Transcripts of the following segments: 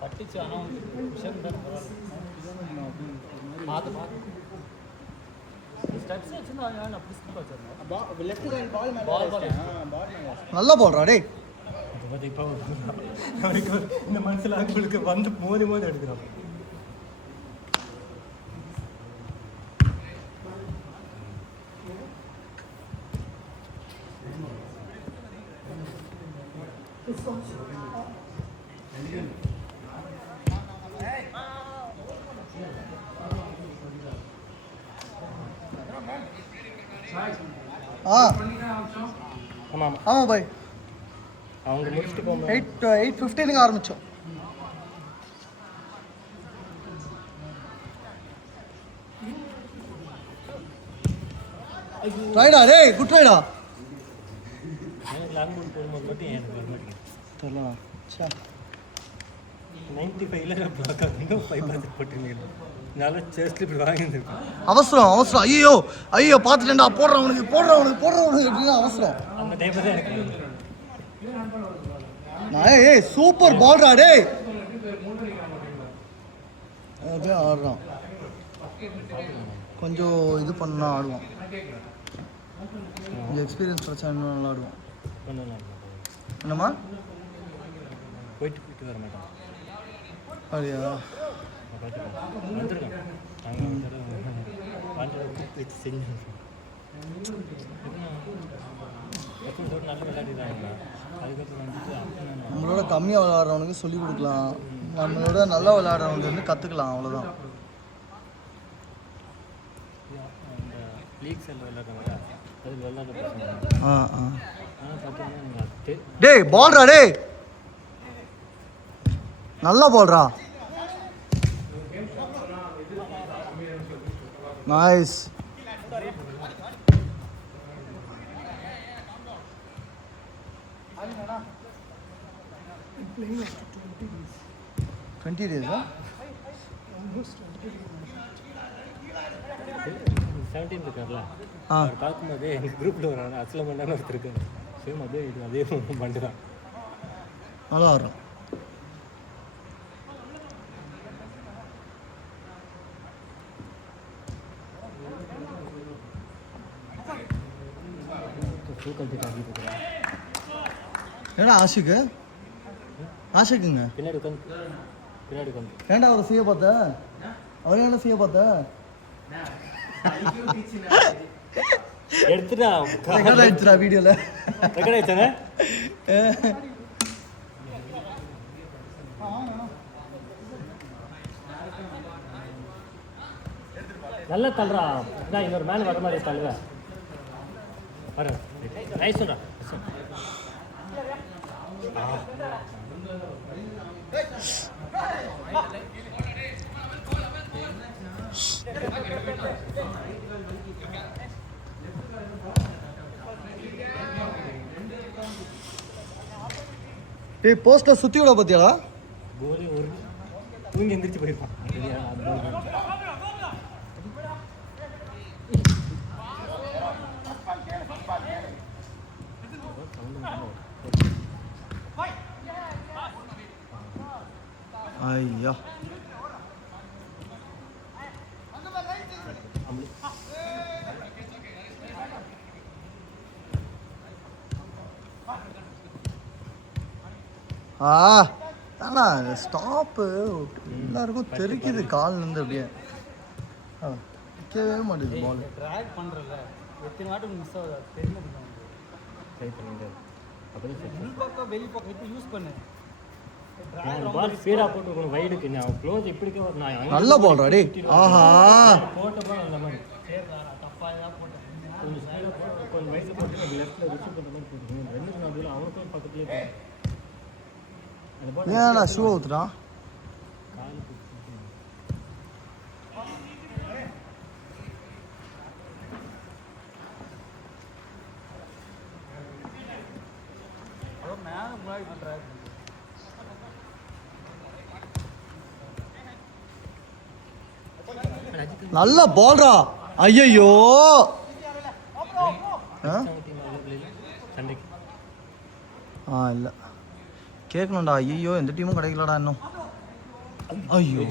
பட்டுச்சு. ஆனால் விஷயம் தான் பார்த்து பார்த்து ஸ்டெப்ஸ் வச்சுருந்தா அப்படி ஸ்கிப் வச்சிருந்தேன். லெஃப்ட் சைடு பால் நல்லா போடுறா டே. இப்போ அவனுக்கு இந்த மனசில் அவங்களுக்கு வந்து மோதி மோதி எடுக்கிறான். ஆமாம் பாய், அவங்க முடிச்சுட்டு போகும் 8:15 ஆரம்பித்தோம். ரைடா டேய், குட் ரைடா. லாங் பால் போடும்போது மட்டும் எனக்கு வர மாட்டேங்குது தெரியல. 95ல் பிளாக் ஆகுது. 5 போட்டுருந்தீங்க. நல்லா சேஸ்ட் இப்படி வாங்கியிருந்துருக்கேன். அவசரம் அவசரம். ஐயோ ஐயோ பார்த்துட்டேன்டா. போடுறவனுக்கு அப்படின்னு அவசரம். அந்த டைம் தான் எனக்கு ஏய் சூப்பர் பால்ரா டே. அப்படியே ஆடுறான். கொஞ்சம் இது பண்ணா ஆடுவான். கொஞ்சம் எக்ஸ்பீரியன்ஸ் பிரச்சனை நல்லா ஆடுவான். என்னம்மா போயிட்டு வர மாட்டான். அப்படியா வந்துருக்கேன். நம்மளோட கம்மியாக விளையாடுறவனுக்கு சொல்லிக் கொடுக்கலாம், நம்மளோட நல்லா விளையாடுறவனுக்கு வந்து கற்றுக்கலாம். அவ்வளோதான். டேய் பால்ரா டே, நல்லா பால்ரா. நைஸ். $20 days. 17 இருக்கார்ல, பார்க்கும்போது எங்கள் குரூப்பில் ஒரு அஸ்லம் பண்ணான்னு ஒருத்தர் இருக்காரு. சேம் அதே பண்ணுறான். நல்லா வரும். ஏடா ஆஷிக்கு ஆஷிக்குங்க பின்னாடி உட்காந்து ஏன்டா அவரை செய்ய பார்த்த? அவரே என்ன செய்ய பார்த்த? எடுத்துட்டா வீடியோல நல்ல தள்ளுறா. இன்னொரு மேலே வர மாதிரி தள்ளுவ வர. நைஸ் சொல்றா. ஏய் போஸ்டர் சுத்தி விட பாத்தியாடா? கோலி ஒரு தூங்கி எந்திரிச்சு போயிருப்பான். ஐயா ஆனா ஸ்டாப்பு எல்லாருக்கும் தெரிக்குது கால்லேருந்து. அப்படியே நிற்கவே மாட்டேங்குது பால். ட்ராக் பண்ணுறல எத்தனை வாட்டி மிஸ் ஆகுது தெரியுமா? ட்ரை பண்ணிட்டு பக்கம் வெளி பக்கம் எடுத்து யூஸ் பண்ணு. பால் ஸ்பீடாக போட்டு வைடுக்கு நான் க்ளோஸ் இப்படிக்கே நான் நல்ல பால் ராடி. ஆஹா போட்டப்போ அந்த மாதிரி தப்பாக தான் போட்டேன். கொஞ்சம் ஸ்பீடாக போட்டு கொஞ்சம் வயசு போட்டு லெஃப்ட்டில் ரிசீவ் பண்ணுற மாதிரி போட்டுருக்கேன். 2 நாள் அவனுக்கும் பக்கத்துலேயே போட்டேன். ஏன்டா ஷூ ஊத்துறான்? நல்ல பால்ரா. ஐயோ இல்லை கேட்கணும்டா. ஐயோ எந்த டீமும் கிடைக்கலடா இன்னும். ஐயோ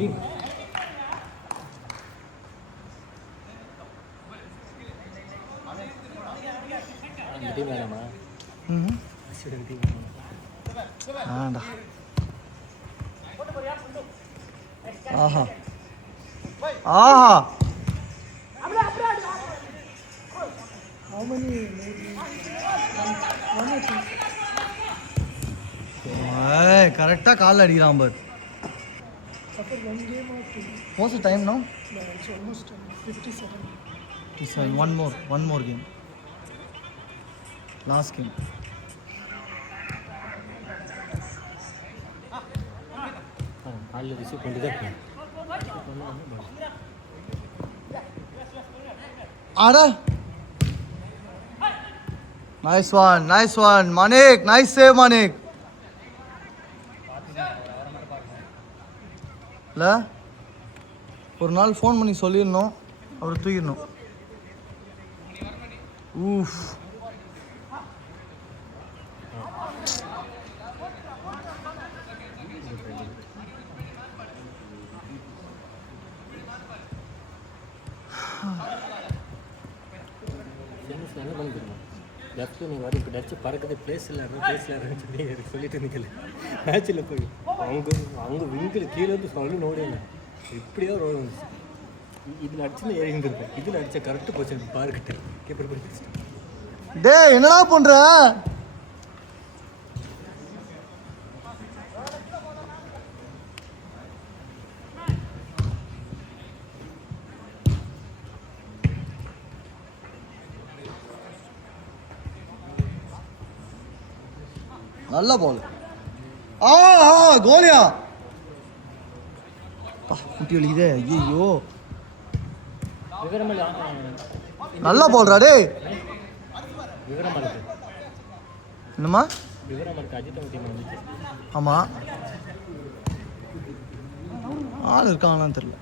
ஆண்டா. ஆஹா ஆஹா கரெக்டாக காலில் அடிக்கிறான் பார். What's the time now? It's almost 57. 57. One more game. Last game. காலில் ரிசீவ் பண்ணிட்டு அட nice one Manik, nice save Manik. இல்லை ஒரு நாள் ஃபோன் பண்ணி சொல்லிடணும், அப்புறம் தூக்கிடணும். ஊஃப் என்ன பண்ணிக்கணும். லெஃப்ட்டு நீங்கள் வர இப்போ டச்சு பறக்குது பிளேஸ் இல்லை சொல்லி சொல்லிட்டு இருந்தீங்கல்ல மேட்சில் போய் அவங்க விங்கில் கீழே வந்து சொல்லு நோடியல இப்படியோ ரோடு வந்துச்சு. இதில் அடிச்சுன்னு ஏறி இருந்திருப்பேன். இதில் அடித்த கரெக்டு போச்சு பார்க்கிட்ட கீப்பர் பண்ணி. டேய் என்னடா பண்ற? நல்ல பால். கோலியா குட்டி வலிக்குதே. ஐயோ நல்லா போல்றா டே. என்னம்மா ஆமா ஆள் இருக்காங்களான்னு தெரியல.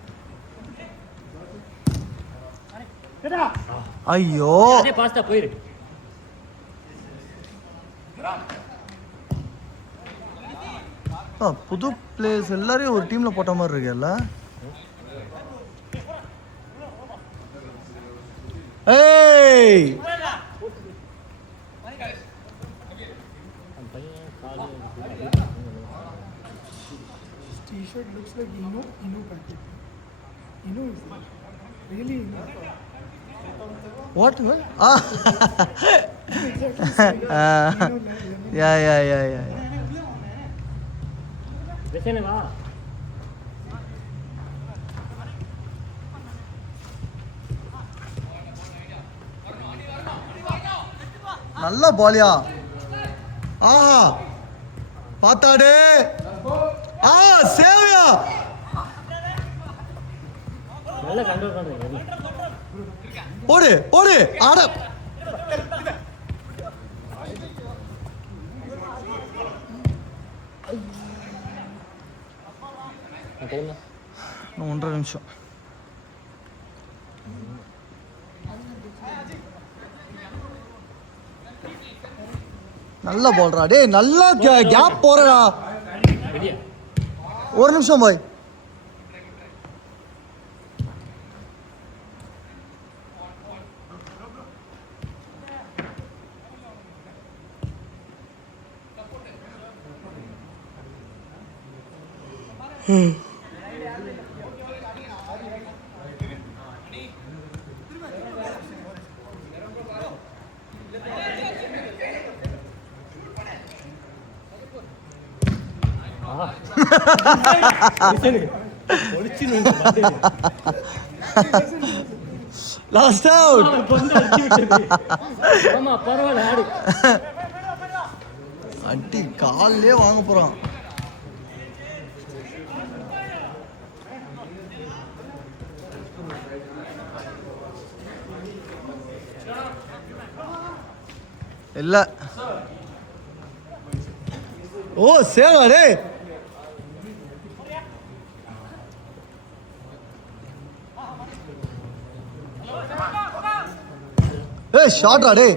ஐயோ போயிரு. புது பிளேயர்ஸ் எல்லாரையும் ஒரு டீம்ல போட்ட மாதிரி இருக்குல்ல. ஏய் T-shirt looks like Inu packet. Inu is there. Really Inu. What? Yeah. வா நல்ல பாலியா. ஆஹா பாத்தாடே. சேவியா நல்ல கண்ட்ரோல் பண்றீங்க. ஓடு ஆட. இன்னும் 1.5 நிமிஷம். நல்ல பால்ரா டே. நல்லா கேப் போறடா. ஒரு நிமிஷம் பாய். Last out. ஆமா பரவாயில்ல ஆடு. அடி கால்லே வாங்க போறான். இல்ல சேவா டே. ஷாட்ரா டே.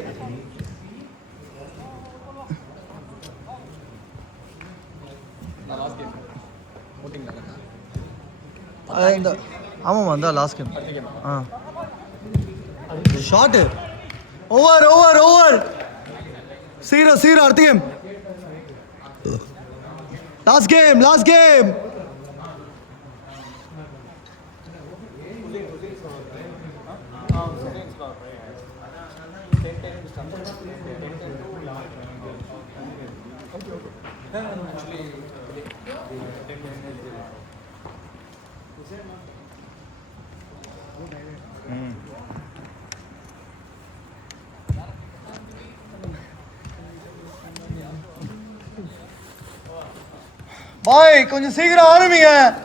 இந்த ஆமாம் வந்தா லாஸ்ட் கேம் ஆ shot over over over zero அடுத்த கேம் லாஸ்ட் கேம் பாய் கொஞ்சம் சீக்கிரம் ஆரம்பிங்க